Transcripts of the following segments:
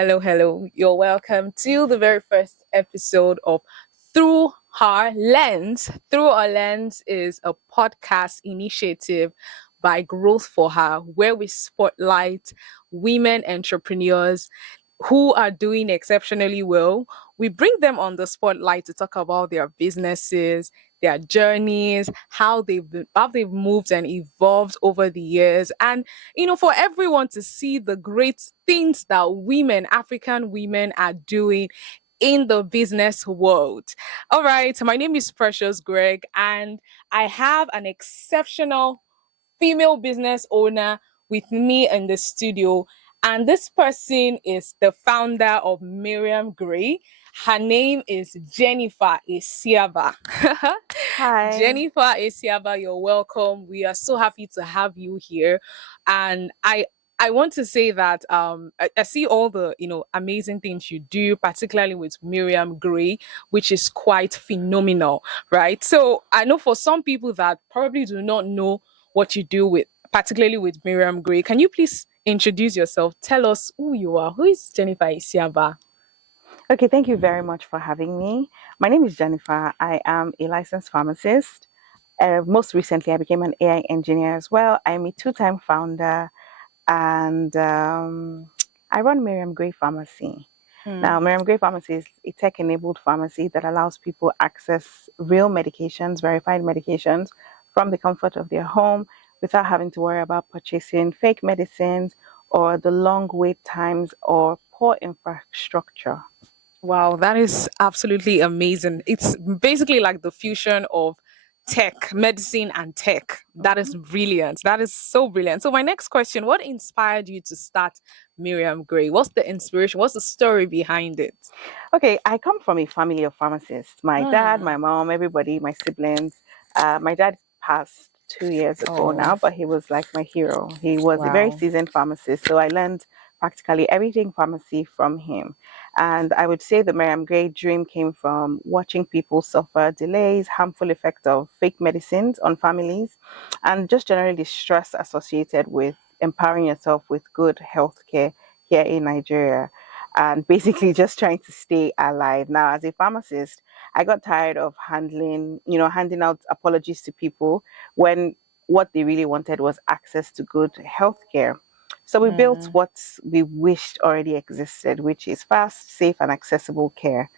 hello, hello. You're welcome to the very first episode of Through Her Lens. Through Her Lens is a podcast initiative by Growth4Her, where we spotlight women entrepreneurs who are doing exceptionally well. We bring them on the spotlight to talk about their businesses, their journeys, how they've moved and evolved over the years, and for everyone to see the great things that African women, are doing in the business world. All right, my name is Precious Greg, and I have an exceptional female business owner with me in the studio. And this person is the founder of Mariam Grey. Her name is Jennifer Esiaba. Hi. Jennifer Esiaba, you're welcome. We are so happy to have you here. And I want to say that I see all the amazing things you do, particularly with Mariam Grey, which is quite phenomenal, right? So I know for some people that probably do not know what you do with, particularly with Mariam Grey. Can you please introduce yourself? Tell us who you are. Who is Jennifer Isiaba? Okay, thank you very much for having me. My name is Jennifer. I am a licensed pharmacist. Most recently, I became an AI engineer as well. I'm a two-time founder, and I run Mariam Grey Pharmacy. Now, Mariam Grey Pharmacy is a tech-enabled pharmacy that allows people access real medications, verified medications, from the comfort of their home without having to worry about purchasing fake medicines or the long wait times or poor infrastructure. Wow, that is absolutely amazing. It's basically like the fusion of tech, medicine, and tech. That is brilliant. That is so brilliant. So, my next question: what inspired you to start Mariam Grey? What's the inspiration? What's the story behind it? Okay, I come from a family of pharmacists. My dad, Mm. my mom, everybody, my siblings. My dad passed 2 years ago Oh, now, but he was like my hero. He was a very wow. seasoned pharmacist, so I learned practically everything pharmacy from him. And I would say the Mariam Grey dream came from watching people suffer delays, harmful effects of fake medicines on families, and just generally the stress associated with empowering yourself with good health care here in Nigeria and basically just trying to stay alive. Now, as a pharmacist, I got tired of handing out apologies to people when what they really wanted was access to good healthcare. So we built Mm, what we wished already existed, which is fast, safe, and accessible care.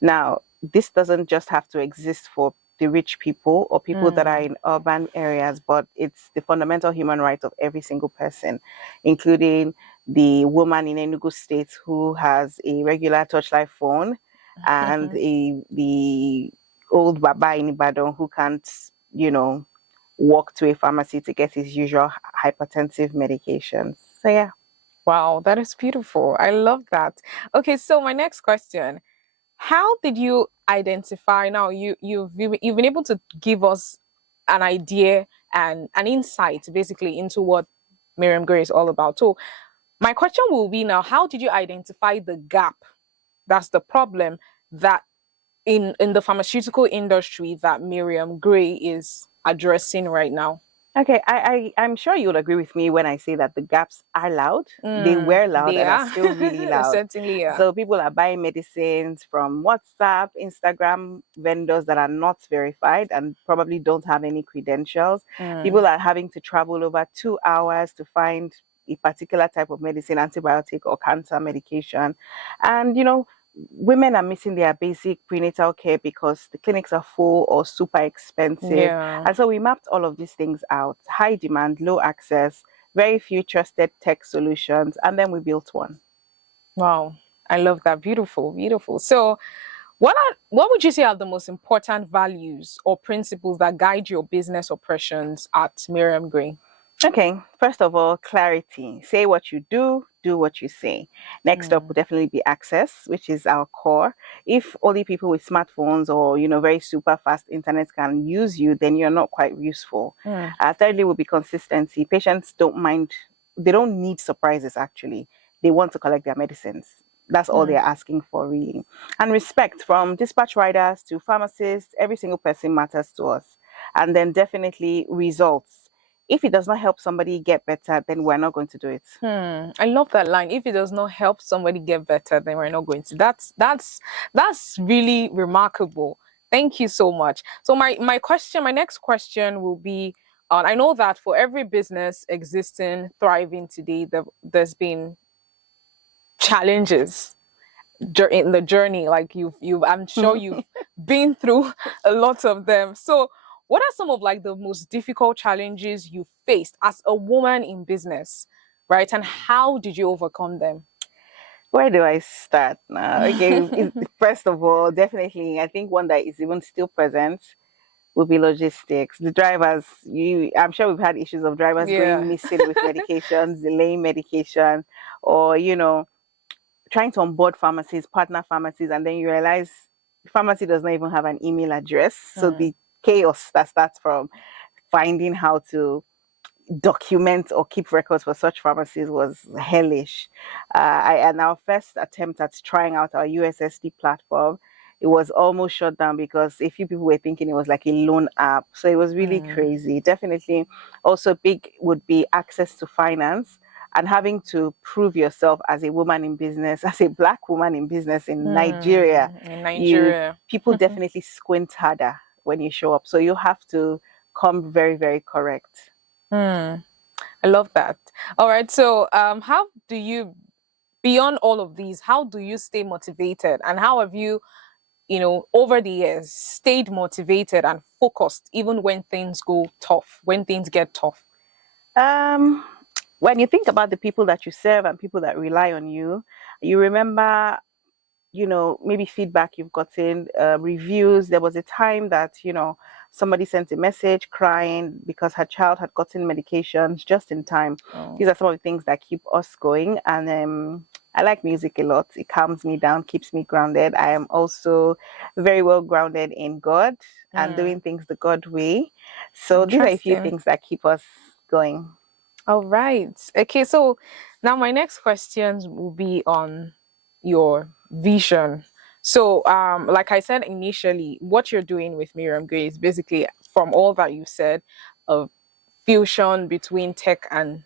Now, this doesn't just have to exist for the rich people or people that are mm. in urban areas, but it's the fundamental human right of every single person, including the woman in Enugu State who has a regular touchlight phone and the old Baba in Ibadan who can't, you know, walk to a pharmacy to get his usual hypertensive medications. So yeah. Wow, that is beautiful. I love that. Okay, so my next question: how did you identify? Now you've been able to give us an idea and an insight basically into what Miriam Gray is all about. So my question will be now: how did you identify the gap? That's the problem that in the pharmaceutical industry that Miriam Gray is addressing right now. Okay, I'm sure you'll agree with me when I say that the gaps are loud. They were loud They and are are. still really They loud. certainly are. So people are buying medicines from WhatsApp, Instagram vendors that are not verified and probably don't have any credentials. Mm. People are having to travel over 2 hours to find a particular type of medicine, antibiotic or cancer medication. And women are missing their basic prenatal care because the clinics are full or super expensive. Yeah. And so we mapped all of these things out: high demand, low access, very few trusted tech solutions. And then we built one. Wow. I love that. Beautiful, beautiful. So what would you say are the most important values or principles that guide your business operations at Miriam Grey? Okay, first of all, clarity. Say what you do what you say. Next up Mm, will definitely be access, which is our core. If only people with smartphones or very super fast internet can use you, then you're not quite useful. mm, Thirdly will be consistency. Patients don't mind, they don't need surprises actually. They want to collect their medicines. That's all mm. they're asking for, really. And respect, from dispatch riders to pharmacists, every single person matters to us. And then definitely results. if it does not help somebody get better, then we're not going to do it. I love that line. If it does not help somebody get better, then we're not going to. That's really remarkable. Thank you so much. So my next question will be, I know that for every business existing, thriving today, there's been challenges in the journey. Like I'm sure you've been through a lot of them. So what are some of like the most difficult challenges you faced as a woman in business, right? And how did you overcome them? Where do I start now? Okay, first of all, definitely, I think one that is even still present would be logistics. The drivers, I'm sure we've had issues of drivers going Yeah. missing with medications, delaying medication, or trying to onboard pharmacies, partner pharmacies, and then you realize the pharmacy does not even have an email address. So the chaos that starts from finding how to document or keep records for such pharmacies was hellish. And our first attempt at trying out our USSD platform, it was almost shut down because a few people were thinking it was like a loan app. So it was really crazy. Definitely. Also, big would be access to finance and having to prove yourself as a woman in business, as a Black woman in business in Nigeria. In Nigeria. People definitely squint harder when you show up. So you have to come very, very correct. I love that. All right. So, how do you, beyond all of these, how do you stay motivated? And how have you, over the years, stayed motivated and focused even when things go tough, when things get tough? When you think about the people that you serve and people that rely on you, you remember maybe feedback you've gotten, reviews. There was a time that, somebody sent a message crying because her child had gotten medications just in time. Oh. These are some of the things that keep us going. And I like music a lot. It calms me down, keeps me grounded. I am also very well grounded in God and doing things the God way. So these are a few things that keep us going. All right. Okay, so now my next questions will be on your vision. So, like I said initially, what you're doing with Mariam Grey is basically, from all that you said, a fusion between tech and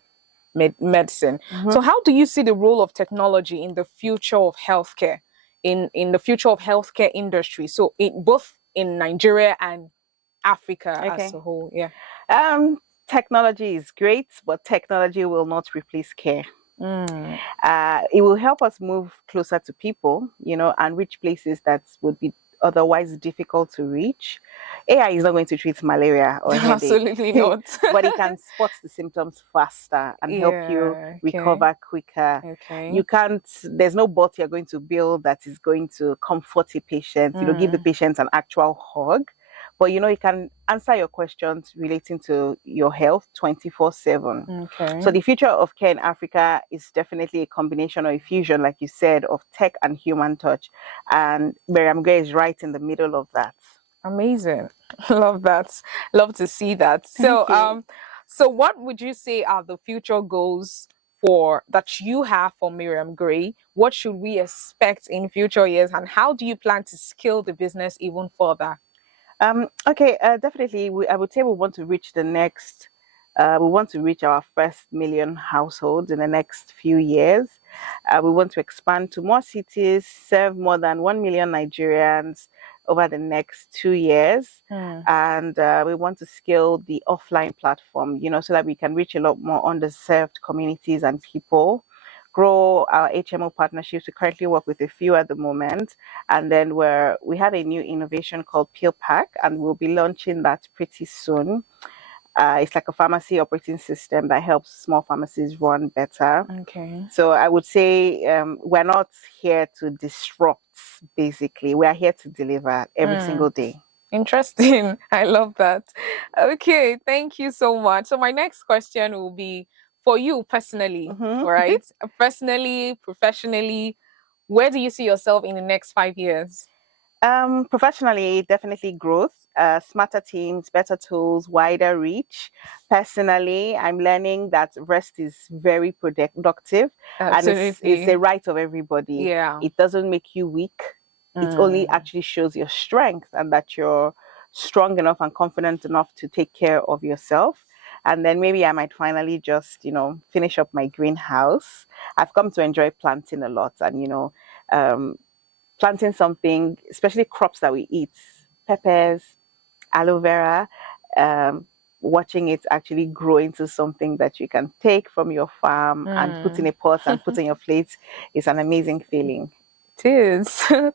medicine. So, how do you see the role of technology in the future of healthcare, in the future of healthcare industry? So, both in Nigeria and Africa as a whole. Yeah. Technology is great, but technology will not replace care. It will help us move closer to people, and reach places that would be otherwise difficult to reach. AI is not going to treat malaria or headache. Absolutely not. But it can spot the symptoms faster and help you recover quicker. You can't, there's no bot you're going to build that is going to comfort a patient, give the patient an actual hug. But you can answer your questions relating to your health 24/7. So the future of care in Africa is definitely a combination or a fusion, like you said, of tech and human touch. And Mariam Grey is right in the middle of that. Amazing. Love that. Love to see that. So so what would you say are the future goals that you have for Mariam Grey? What should we expect in future years, and how do you plan to scale the business even further? Definitely. I would say we want to reach we want to reach our first million households in the next few years. We want to expand to more cities, serve more than 1 million Nigerians over the next 2 years. And we want to scale the offline platform, so that we can reach a lot more underserved communities and people. Grow our HMO partnerships. We currently work with a few at the moment. And then we have a new innovation called Peel Pack, and we'll be launching that pretty soon. It's like a pharmacy operating system that helps small pharmacies run better. So I would say we're not here to disrupt, basically. We are here to deliver every single day. Interesting. I love that. Okay, thank you so much. So my next question will be for you personally, right? Personally, professionally, where do you see yourself in the next 5 years? Professionally, definitely growth, smarter teams, better tools, wider reach. Personally, I'm learning that rest is very productive. Absolutely. And it's a right of everybody. Yeah. It doesn't make you weak. It only actually shows your strength and that you're strong enough and confident enough to take care of yourself. And then maybe I might finally just, finish up my greenhouse. I've come to enjoy planting a lot and, planting something, especially crops that we eat, peppers, aloe vera, um, watching it actually grow into something that you can take from your farm and put in a pot and put on your plate is an amazing feeling. It is.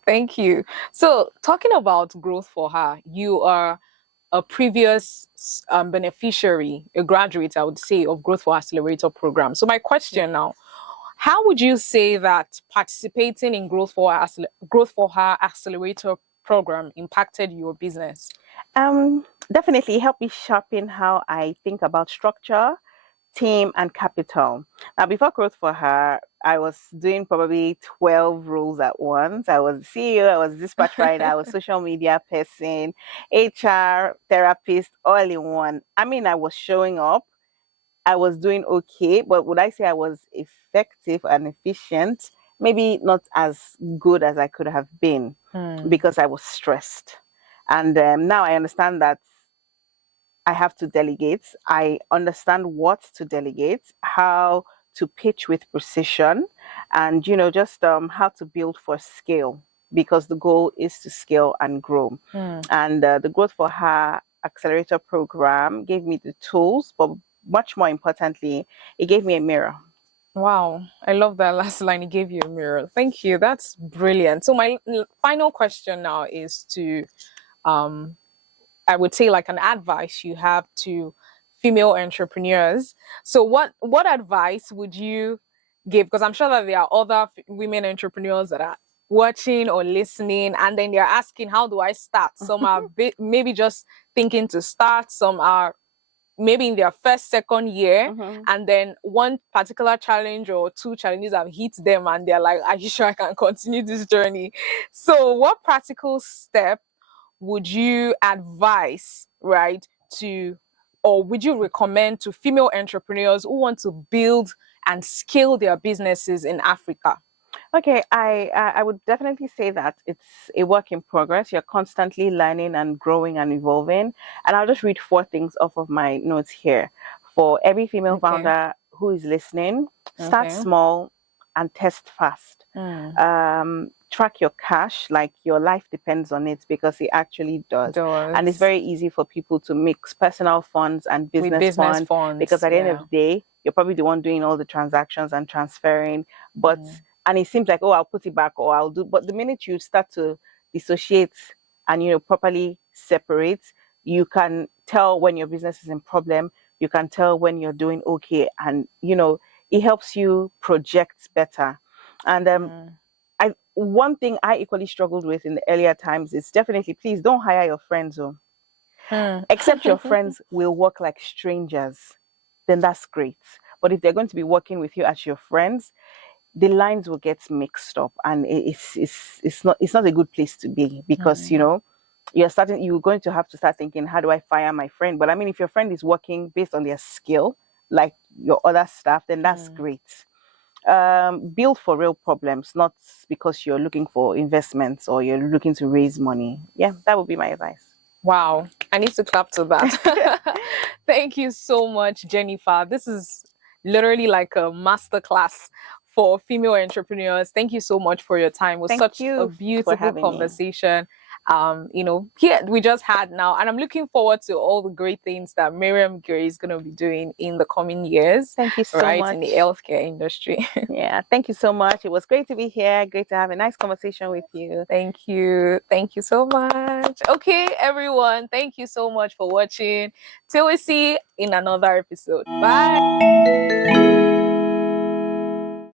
Thank you. So, talking about Growth for Her, you are a previous beneficiary, a graduate, I would say, of Growth for Her Accelerator Program. So, my question now, how would you say that participating in Growth for Her Accelerator Program impacted your business? Definitely helped me sharpen how I think about structure, team, and capital. Now, before Growth for Her, I was doing probably 12 roles at once. I was CEO, I was dispatch rider, I was social media person, HR, therapist, all in one. I mean, I was showing up, I was doing okay, but would I say I was effective and efficient? Maybe not as good as I could have been because I was stressed. And now I understand that I have to delegate. I understand what to delegate, how to pitch with precision, and just how to build for scale because the goal is to scale and grow. And the Growth for Her Accelerator Program gave me the tools, but much more importantly, it gave me a mirror. Wow, I love that last line. He gave you a mirror. Thank you. That's brilliant. So my final question now is to I would say like an advice you have to female entrepreneurs. So what advice would you give? Because I'm sure that there are other women entrepreneurs that are watching or listening, and then they're asking, how do I start? Some are maybe just thinking to start, some are maybe in their first, second year, and then one particular challenge or two challenges have hit them and they're like, are you sure I can continue this journey? So what practical step would you advise, right, to, or would you recommend to female entrepreneurs who want to build and scale their businesses in Africa? Okay, I would definitely say that it's a work in progress. You're constantly learning and growing and evolving. And I'll just read four things off of my notes here. For every female founder who is listening, start small and test fast. Track your cash, like your life depends on it because it actually does. And it's very easy for people to mix personal funds and business funds because at the end of the day, you're probably the one doing all the transactions and transferring. But and it seems like, oh, I'll put it back or I'll do. But the minute you start to dissociate and, properly separate, you can tell when your business is in problem. You can tell when you're doing okay. And, it helps you project better. And one thing I equally struggled with in the earlier times is definitely, please don't hire your friends. Except your friends will work like strangers. Then that's great. But if they're going to be working with you as your friends, the lines will get mixed up and it's not a good place to be because you're going to have to start thinking, how do I fire my friend? But I mean, if your friend is working based on their skill like your other staff, then that's great. Build for real problems, not because you're looking for investments or you're looking to raise money. Yeah, that would be my advice. Wow, I need to clap to that. Thank you so much, Jennifer. This is literally like a masterclass for female entrepreneurs. Thank you so much for your time. It was such a beautiful conversation. Here we just had now, and I'm looking forward to all the great things that Mariam Grey is going to be doing in the coming years. Thank you so much. In the healthcare industry. Yeah, thank you so much. It was great to be here. Great to have a nice conversation with you. Thank you. Thank you so much. Okay, everyone. Thank you so much for watching. Till we see in another episode. Bye.